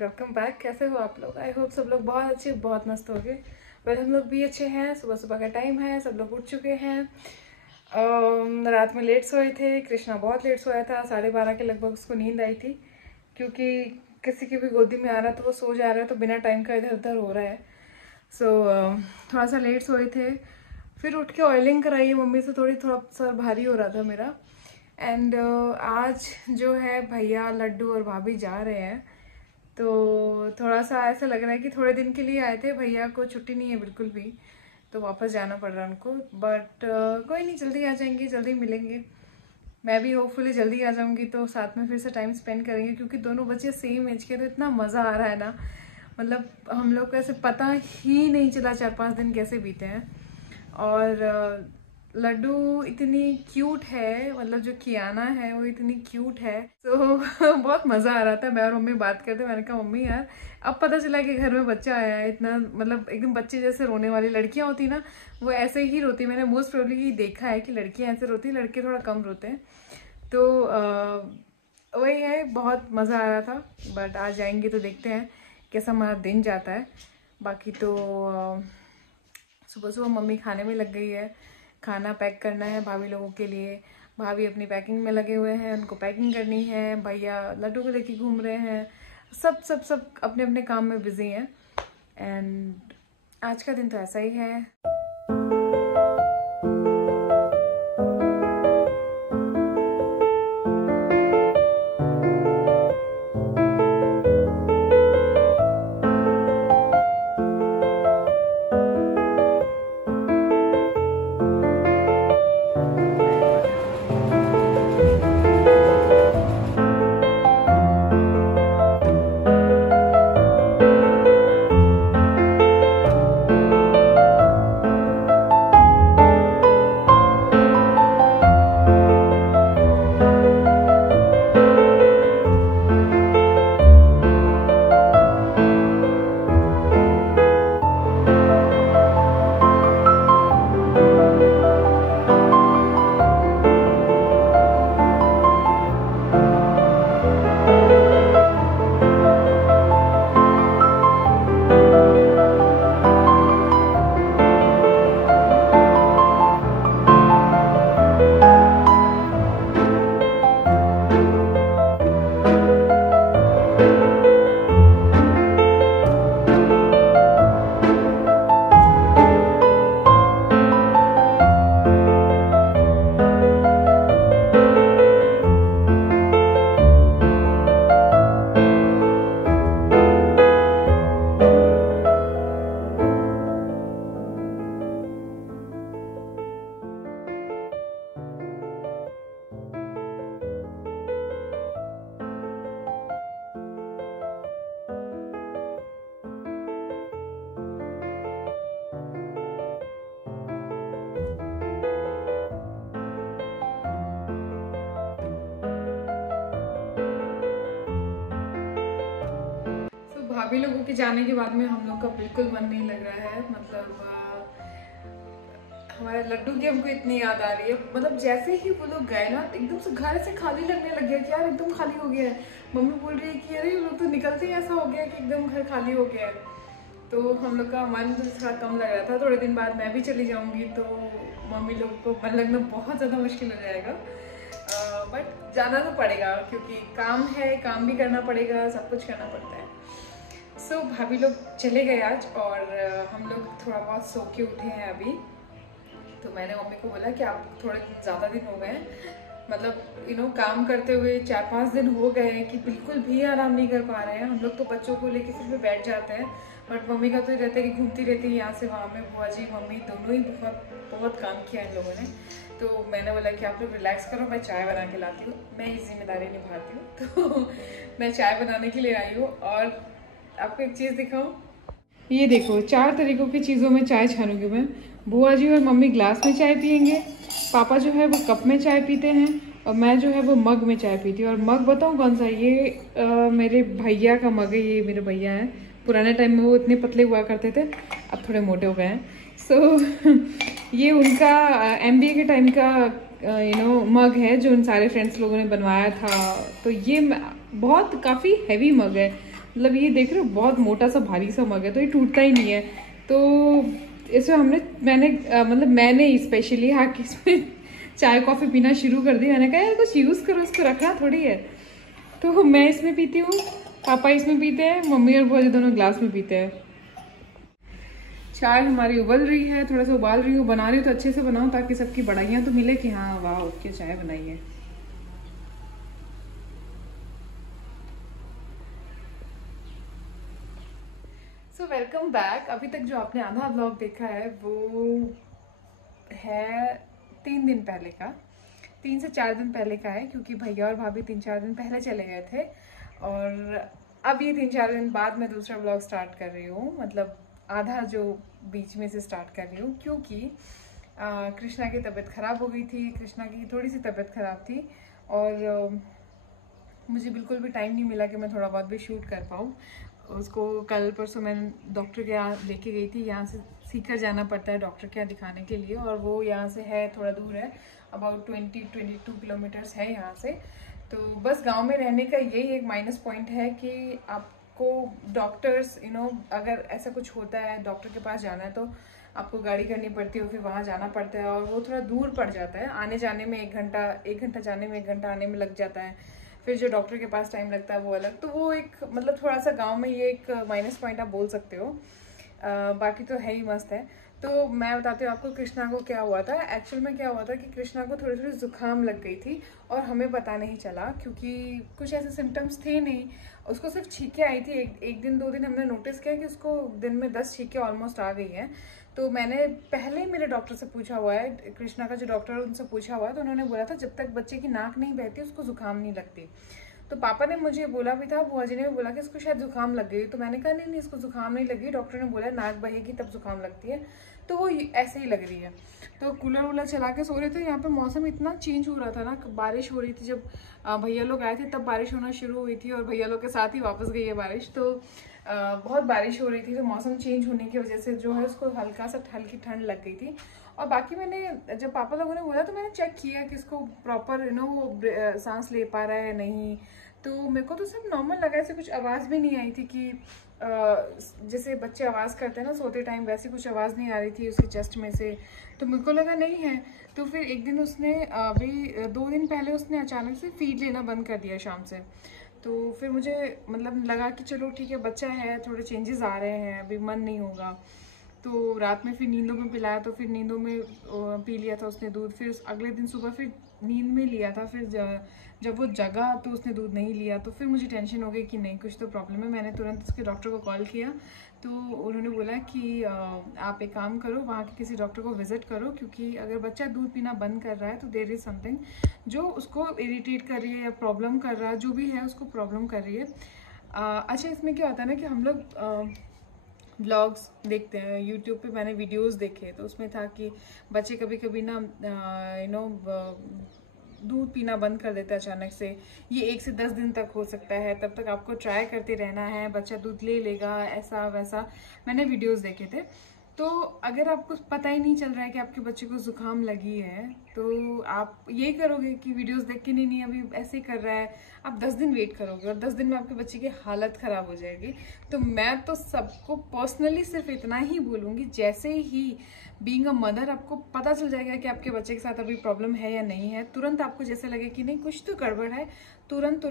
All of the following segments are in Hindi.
Welcome back. कैसे हो आप लोग? आई होप सब लोग बहुत अच्छे, बहुत मस्त हो गए। वेल, हम लोग भी अच्छे हैं। सुबह सुबह का टाइम है, सब लोग उठ चुके हैं। रात में लेट सोए थे। कृष्णा बहुत लेट सोया था, 12:30 के लगभग उसको नींद आई थी, क्योंकि किसी की भी गोदी में आ रहा तो वो सो जा रहा है, तो बिना टाइम का इधर उधर हो रहा है। सो थोड़ा सा लेट सोए थे। फिर उठ के ऑयलिंग कराई है मम्मी से, थोड़ा सर भारी हो रहा था मेरा। एंड आज जो है भैया, लड्डू और भाभी जा रहे हैं, तो थोड़ा सा ऐसा लग रहा है कि थोड़े दिन के लिए आए थे, भैया को छुट्टी नहीं है बिल्कुल भी, तो वापस जाना पड़ रहा है उनको। बट कोई नहीं, जल्दी आ जाएंगे, जल्दी मिलेंगे। मैं भी होपफुली जल्दी आ जाऊंगी, तो साथ में फिर से टाइम स्पेंड करेंगे, क्योंकि दोनों बच्चे सेम एज के, तो इतना मज़ा आ रहा है ना। मतलब हम लोग को ऐसे पता ही नहीं चला 4-5 दिन कैसे बीते हैं। और लड्डू इतनी क्यूट है, मतलब जो कियाना है वो इतनी क्यूट है, तो बहुत मज़ा आ रहा था। मैं और मम्मी बात करते, मैंने कहा मम्मी यार अब पता चला कि घर में बच्चा आया है। इतना मतलब एकदम बच्चे जैसे रोने वाली लड़कियां होती ना, वो ऐसे ही रोती। मैंने मोस्ट प्रोबेबली देखा है कि लड़कियां ऐसे रोती, लड़के थोड़ा कम रोते हैं। तो वही है, बहुत मज़ा आ रहा था। बट आज जाएंगे तो देखते हैं कैसा हमारा दिन जाता है। बाकी तो सुबह सुबह मम्मी खाने में लग गई है, खाना पैक करना है भाभी लोगों के लिए। भाभी अपनी पैकिंग में लगे हुए हैं, उनको पैकिंग करनी है। भैया लड्डू को लेके घूम रहे हैं। सब सब सब अपने अपने काम में बिजी हैं। एंड आज का दिन तो ऐसा ही है। भाभी लोगों के जाने के बाद में हम लोग का बिल्कुल मन नहीं लग रहा है। मतलब हमारे लड्डू की हमको इतनी याद आ रही है। मतलब जैसे ही वो लोग गए ना, एकदम से घर से खाली लगने लग गया कि यार एकदम खाली हो गया है। मम्मी बोल रही है कि अरे लोग तो निकलते ही ऐसा हो गया कि एकदम घर खाली हो गया है। तो हम लोग का मन तो थोड़ा कम लग रहा था। थोड़े दिन बाद मैं भी चली जाऊंगी, तो मम्मी लोग को मन लगना बहुत ज़्यादा मुश्किल हो जाएगा। बट जाना तो पड़ेगा, क्योंकि काम है, काम भी करना पड़ेगा, सब कुछ करना पड़ता है। सो भाभी लोग चले गए आज, और हम लोग थोड़ा बहुत सो के उठे हैं अभी। तो मैंने मम्मी को बोला कि आप थोड़े ज़्यादा दिन हो गए, मतलब काम करते हुए 4-5 दिन हो गए हैं कि बिल्कुल भी आराम नहीं कर पा रहे हैं। हम लोग तो बच्चों को लेके फिर भी बैठ जाते हैं, बट मम्मी का तो रहता है कि घूमती रहती है यहाँ से वहाँ में। बुआ जी मम्मी दोनों ही बहुत बहुत काम किया इन लोगों ने। तो मैंने बोला कि आप लोग रिलैक्स करो, मैं चाय बना के लाती हूँ। मैं ये जिम्मेदारी निभाती हूँ। तो मैं चाय बनाने के लिए आई हूँ। और आपको एक चीज़ दिखाऊं, ये देखो 4 तरीकों की चीज़ों में चाय छानूंगी मैं। बुआ जी और मम्मी ग्लास में चाय पियेंगे, पापा जो है वो कप में चाय पीते हैं, और मैं जो है वो मग में चाय पीती हूँ। और मग बताऊँ कौन सा? ये मेरे भैया का मग है। ये मेरे भैया हैं। पुराने टाइम में वो इतने पतले हुआ करते थे, अब थोड़े मोटे हो गए हैं। सो ये उनका MBA के टाइम का मग है, जो उन सारे फ्रेंड्स लोगों ने बनवाया था। तो ये बहुत काफ़ी हैवी मग है, मतलब ये देख रहे हो बहुत मोटा सा भारी सा मग है, तो ये टूटता ही नहीं है। तो इसमें मैंने स्पेशली आके इसमें चाय कॉफ़ी पीना शुरू कर दी। मैंने कहा यार कुछ यूज़ करो, इसको रखना थोड़ी है। तो मैं इसमें पीती हूँ, पापा इसमें पीते हैं, मम्मी और भौजी दोनों ग्लास में पीते हैं। चाय हमारी उबल रही है, थोड़ा सा उबाल रही हूँ। बना रही हूँ तो अच्छे से बनाऊँ ताकि सबकी बढ़ाइयाँ तो मिले कि हाँ वाह उठ के चाय बनाई है। So welcome back. अभी तक जो आपने आधा व्लॉग देखा है वो है 3 दिन पहले का, 3 से 4 दिन पहले का है, क्योंकि भैया और भाभी 3-4 दिन पहले चले गए थे और अब ये 3-4 दिन बाद मैं दूसरा व्लॉग स्टार्ट कर रही हूँ। मतलब आधा जो बीच में से स्टार्ट कर रही हूँ, क्योंकि कृष्णा की तबीयत ख़राब हो गई थी। कृष्णा की थोड़ी सी तबीयत ख़राब थी और मुझे बिल्कुल भी टाइम नहीं मिला कि मैं थोड़ा बहुत भी शूट कर पाऊँ। उसको कल परसों मैं डॉक्टर के यहाँ लेके गई थी। यहाँ से सीकर जाना पड़ता है डॉक्टर के यहाँ दिखाने के लिए, और वो यहाँ से है, थोड़ा दूर है, अबाउट 20-22 किलोमीटर्स है यहाँ से। तो बस गांव में रहने का यही एक माइनस पॉइंट है कि आपको डॉक्टर्स अगर ऐसा कुछ होता है डॉक्टर के पास जाना है तो आपको गाड़ी करनी पड़ती है, फिर वहाँ जाना पड़ता है और वो थोड़ा दूर पड़ जाता है। आने जाने में 1 घंटा जाने में 1 घंटा आने में लग जाता है। फिर जो डॉक्टर के पास टाइम लगता है वो अलग। तो वो एक मतलब थोड़ा सा गांव में ये एक माइनस पॉइंट आप बोल सकते हो। बाकी तो है ही मस्त है। तो मैं बताती हूँ आपको कृष्णा को क्या हुआ था। एक्चुअल में क्या हुआ था कि कृष्णा को थोड़ी थोड़ी जुकाम लग गई थी और हमें पता नहीं चला, क्योंकि कुछ ऐसे सिम्टम्स थे नहीं। उसको सिर्फ छींकें आई थी। एक दिन 2 दिन हमने नोटिस किया कि उसको दिन में 10 छींकें ऑलमोस्ट आ गई हैं। तो मैंने पहले ही मेरे डॉक्टर से पूछा हुआ है, कृष्णा का जो डॉक्टर है उनसे पूछा हुआ है, तो उन्होंने बोला था जब तक बच्चे की नाक नहीं बहती उसको जुकाम नहीं लगती। तो पापा ने मुझे बोला भी था, बुआ जी ने भी बोला कि इसको शायद जुकाम लग गई। तो मैंने कहा नहीं इसको जुकाम नहीं लगी, डॉक्टर ने बोला नाक बहेगी तब जुकाम लगती है। तो वो ऐसे ही लग रही है। तो कूलर वूलर चला के सो रहे थे। यहाँ पे मौसम इतना चेंज हो रहा था ना, बारिश हो रही थी। जब भैया लोग आए थे तब बारिश होना शुरू हुई थी और भैया लोग के साथ ही वापस गई है बारिश। तो बहुत बारिश हो रही थी, तो मौसम चेंज होने की वजह से जो है उसको हल्की ठंड लग गई थी। और बाकी मैंने जब पापा लोगों ने बोला तो मैंने चेक किया कि इसको प्रॉपर वो सांस ले पा रहा है नहीं। तो मेरे को तो सब नॉर्मल लगा, ऐसे कुछ आवाज़ भी नहीं आई थी कि जैसे बच्चे आवाज़ करते हैं ना सोते टाइम, वैसे कुछ आवाज़ नहीं आ रही थी उसके चेस्ट में से। तो मेरे को लगा नहीं है। तो फिर एक दिन उसने अभी 2 दिन पहले उसने अचानक से फीड लेना बंद कर दिया शाम से। तो फिर मुझे मतलब लगा कि चलो ठीक है बच्चा है, थोड़े चेंजेस आ रहे हैं, अभी मन नहीं होगा। तो रात में फिर नींदों में पिलाया, तो फिर नींदों में पी लिया था उसने दूध। फिर अगले दिन सुबह फिर नींद में लिया था। फिर जब वो जगा तो उसने दूध नहीं लिया। तो फिर मुझे टेंशन हो गई कि नहीं कुछ तो प्रॉब्लम है। मैंने तुरंत उसके डॉक्टर को कॉल किया। तो उन्होंने बोला कि आप एक काम करो, वहाँ के किसी डॉक्टर को विजिट करो, क्योंकि अगर बच्चा दूध पीना बंद कर रहा है तो देयर इज़ समथिंग जो उसको इरिटेट कर रही है या प्रॉब्लम कर रहा है, जो भी है उसको प्रॉब्लम कर रही है। अच्छा इसमें क्या होता है ना कि हम लोग व्लॉग्स देखते हैं यूट्यूब पे। मैंने वीडियोस देखे तो उसमें था कि बच्चे कभी कभी ना दूध पीना बंद कर देता है अचानक से। ये 1 से 10 दिन तक हो सकता है, तब तक आपको ट्राई करते रहना है, बच्चा दूध ले लेगा, ऐसा वैसा। मैंने वीडियोस देखे थे। तो अगर आपको पता ही नहीं चल रहा है कि आपके बच्चे को जुकाम लगी है तो आप ये करोगे कि वीडियोस देख के नहीं अभी ऐसे ही कर रहा है, आप 10 दिन वेट करोगे और 10 दिन में आपके बच्चे की हालत ख़राब हो जाएगी। तो मैं तो सबको पर्सनली सिर्फ इतना ही बोलूँगी, जैसे ही बीइंग अ मदर आपको पता चल जाएगा कि आपके बच्चे के साथ अभी प्रॉब्लम है या नहीं है, तुरंत आपको जैसे लगे कि नहीं कुछ तो गड़बड़ है, तुरंत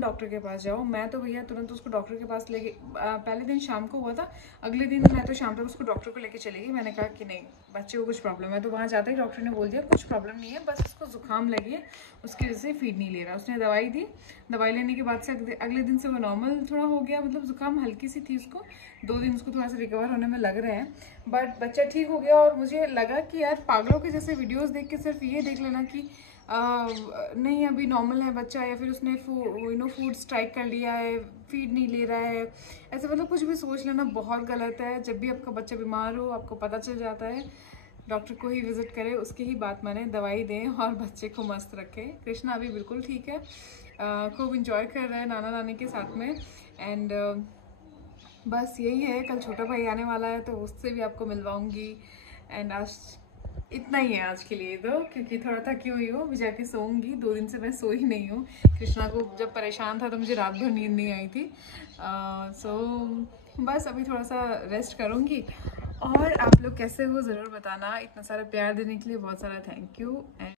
डॉक्टर के पास जाओ। मैं तो भैया तुरंत उसको डॉक्टर के पास लेके, पहले दिन शाम को हुआ था, अगले दिन मैं तो शाम तक उसको डॉक्टर को लेके चली गई। मैंने कहा कि नहीं बच्चे को कुछ प्रॉब्लम है। तो वहाँ जाते ही डॉक्टर ने बोल दिया कुछ प्रॉब्लम नहीं है, बस उसको जुकाम लगी है, उसकी वजह से फीड नहीं ले रहा। उसने दवाई दी, दवाई लेने के बाद से अगले दिन से वो नॉर्मल थोड़ा हो गया। मतलब जुकाम हल्की सी थी उसको, 2 दिन उसको थोड़ा सा रिकवर होने में लग रहे हैं, बट बच्चा ठीक हो गया। और मुझे लगा कि यार पागलों के जैसे वीडियोस देख के सिर्फ ये देख लेना कि नहीं अभी नॉर्मल है बच्चा, या फिर उसने फूड स्ट्राइक कर लिया है, फीड नहीं ले रहा है, ऐसे मतलब कुछ भी सोच लेना बहुत गलत है। जब भी आपका बच्चा बीमार हो, आपको पता चल जाता है, डॉक्टर को ही विजिट करें, उसकी ही बात माने, दवाई दें और बच्चे को मस्त रखें। कृष्णा अभी बिल्कुल ठीक है, खूब इंजॉय कर रहा है नाना नानी के साथ में। एंड बस यही है, कल छोटा भाई आने वाला है तो उससे भी आपको मिलवाऊंगी। एंड आज इतना ही है आज के लिए तो, क्योंकि थोड़ा थकी हुई हूँ, अभी जाके सोऊंगी। 2 दिन से मैं सोई नहीं हूँ। कृष्णा को जब परेशान था तो मुझे रात भर नींद नहीं आई थी। सो बस अभी थोड़ा सा रेस्ट करूँगी। और आप लोग कैसे हो ज़रूर बताना। इतना सारा प्यार देने के लिए बहुत सारा थैंक यू।